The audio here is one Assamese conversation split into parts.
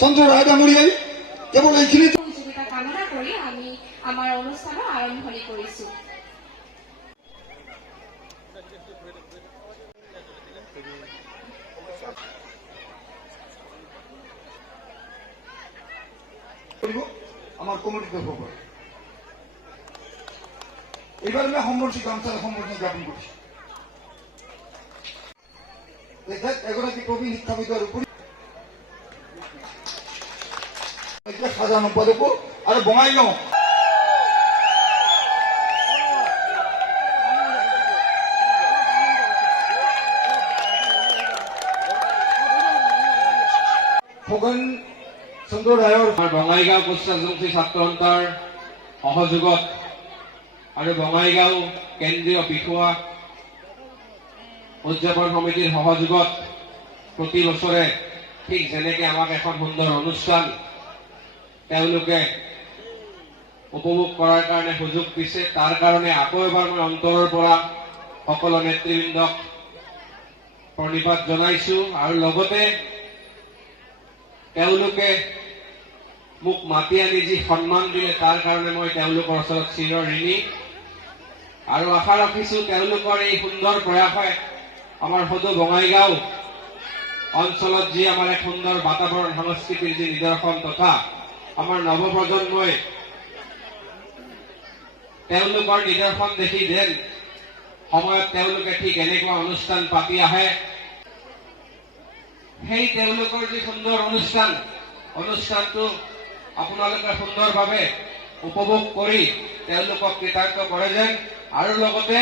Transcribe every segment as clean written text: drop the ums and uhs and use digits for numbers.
চন্দ্ৰ ৰায়দামুৰীয়াই কেৱল এইখিনি সহযোগিতা কামনা কৰি আমি আমাৰ অনুষ্ঠানৰ আৰম্ভণি কৰিছো। আমাৰ কমিটিতে খবৰ এবাৰ আমি সম্বৰ্ধী গামছাৰ সম্বৰ্ধনা জ্ঞাপন কৰছি। এগৰাকী কবি শিক্ষাবিদৰ উপৰি সাধাৰণ সম্পাদকো আৰু বঙাইগাঁও খগেন চন্দ্ৰ ৰায়ৰ বঙাইগাঁও কোষ্টাজংশী ছাত্ৰ সন্থাৰ সহযোগত আৰু বঙাইগাঁও কেন্দ্ৰীয় বিষয়া উদযাপন সমিতিৰ সহযোগত প্ৰতি বছৰে ঠিক যেনেকৈ আমাক এখন সুন্দৰ অনুষ্ঠান তেওঁলোকে উপভোগ কৰাৰ কাৰণে সুযোগ দিছে, তাৰ কাৰণে আকৌ এবাৰ মই অন্তৰৰ পৰা সকলো নেতৃবৃন্দক প্ৰণিপাত জনাইছো। আৰু লগতে তেওঁলোকে মোক মাতি আনি যি সন্মান দিলে তাৰ কাৰণে মই তেওঁলোকৰ ওচৰত চিৰ ঋণী আৰু আশা ৰাখিছো তেওঁলোকৰ এই সুন্দৰ প্ৰয়াসে আমাৰ সদৌ বঙাইগাঁও অঞ্চলত যি আমাৰ এক সুন্দৰ বাতাবৰণ সংস্কৃতিৰ যি নিদৰ্শন তথা আমাৰ নৱপ্ৰজন্মই তেওঁলোকৰ নিদৰ্শন দেখি যেন সময়ত তেওঁলোকে ঠিক এনেকুৱা অনুষ্ঠান পাতি আহে, সেই তেওঁলোকৰ যি সুন্দৰ অনুষ্ঠানটো আপোনালোকে সুন্দৰভাৱে উপভোগ কৰি তেওঁলোকক কৃতাৰ্থ কৰে যেন। আৰু লগতে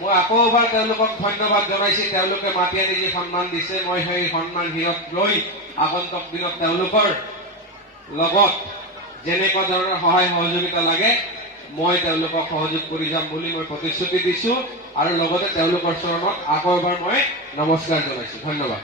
মই আকৌ এবাৰ তেওঁলোকক ধন্যবাদ জনাইছো, তেওঁলোকে মাতি আনি যি সন্মান দিছে মই সেই সন্মান হিৰত লৈ আগন্তুক দিনত তেওঁলোকৰ লগত যেনেকুৱা ধৰণৰ সহায় সহযোগিতা লাগে মই তেওঁলোকক সহযোগ কৰি যাম বুলি মই প্ৰতিশ্ৰুতি দিছো আৰু লগতে তেওঁলোকৰ চৰণত আকৌ এবাৰ মই নমস্কাৰ জনাইছো। ধন্যবাদ।